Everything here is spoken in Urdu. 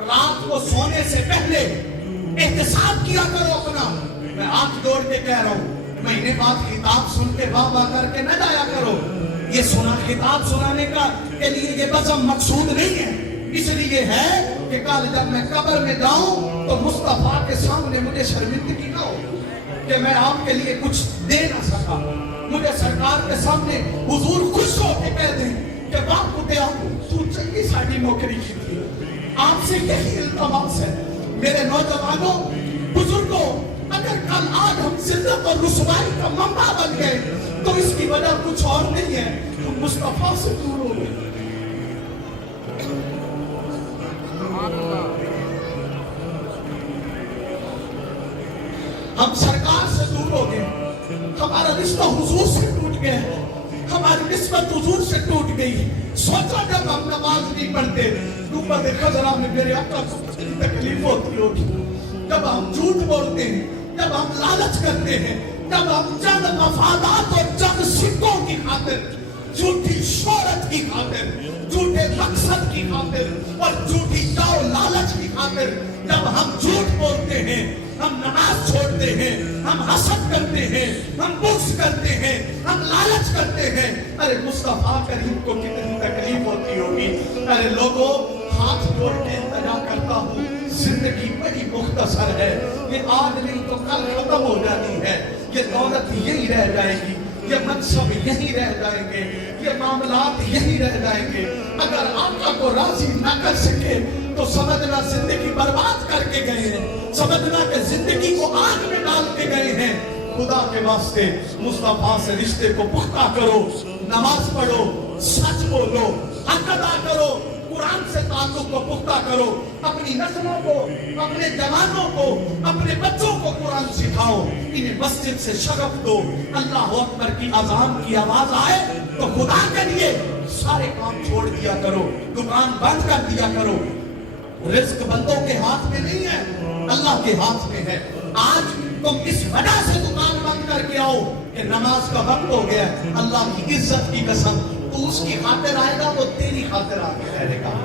رات کو سونے سے پہلے احتساب کیا کرو اپنا. میں آنکھ جوڑ کے کہہ رہا ہوں, مہینے بعد خطاب سن کے واہ کر کے نہ جایا کرو. یہ خطاب سنانے کا کے لیے یہ بزم مقصود نہیں ہے. اس لیے ہے کہ کل جب میں قبر میں جاؤں تو مصطفیٰ کے سامنے مجھے شرمندگی نہ ہو کہ میں آپ کے لیے کچھ دے نہ سکا. مجھے سرکار کے سامنے حضور خوش ہو کے کہہ دیں کہ باپ کو دیا تو چنگی ساڑی نوکری کی تھی. آپ سے یہی التماس ہے میرے نوجوانوں, بزرگوں, اگر کل آج ہم ذلت اور رسوائی کا منبع بن گئے تو اس کی وجہ کچھ اور نہیں ہے, ہم مصطفیٰ سے دور ہو گئے. ہم سرکار سے دور ہو گئے, ہمارا رشتہ حضور سے ٹوٹ گیا, ہماری نسبت حضور سے ٹوٹ گئی. سوچا جب ہم نماز نہیں پڑھتے نوبت خضرا میں میرے آقا کو کتنی تکلیف ہوتی ہوگی. جب ہم جھوٹ بولتے ہیں, جب ہم لالچ کرتے ہیں, جب ہم چند مفادات اور چند سکوں کی خاطر, جھوٹی شہرت کی خاطر, جھوٹے مقصد کی خاطر اور جھوٹی چاؤ لالچ کی خاطر جب ہم جھوٹ بولتے ہیں, ہم نماز چھوڑتے ہیں, ہم حسد کرتے ہیں, ہم بغض کرتے ہیں, ہم لالچ کرتے ہیں, ارے مصطفیٰ کریم کو کتنی تکلیف ہوتی ہوگی. ارے لوگوں, ہاتھ جوڑ کے التجا کرتا ہوں, زندگی بڑی مختصر ہے. یہ آج نہیں تو کل ختم ہو جاتی ہے. یہ دولت یہی رہ جائے گی, یہ منصب یہی رہ جائیں گے, یہ معاملات یہی رہ جائیں گے. اگر آقا کو راضی نہ کر سکے تو سمجھنا زندگی برباد کر کے گئے ہیں, سمجھنا کہ زندگی کو آگ میں ڈال کے گئے ہیں. خدا کے واسطے مصطفیٰ سے رشتے کو پختہ کرو, نماز پڑھو, سچ بولو, حق ادا کرو, قرآن سے تعلق کو پختہ کرو, اپنی نسلوں کو, اپنے جوانوں کو, اپنے بچوں کو قرآن سکھاؤ, انہیں مسجد سے شغف دو. اللہ اکبر کی اذان کی آواز آئے تو خدا کے لیے سارے کام چھوڑ دیا کرو, دکان بند کر دیا کرو. رزق بندوں کے ہاتھ میں نہیں ہے, اللہ کے ہاتھ میں ہے. آج تم اس وجہ سے دکان بند کر کے آؤ کہ نماز کا وقت ہو گیا. اللہ کی عزت کی قسم, تو اس کی خاطر آئے گا, وہ تیری خاطر آ کے رہے گا.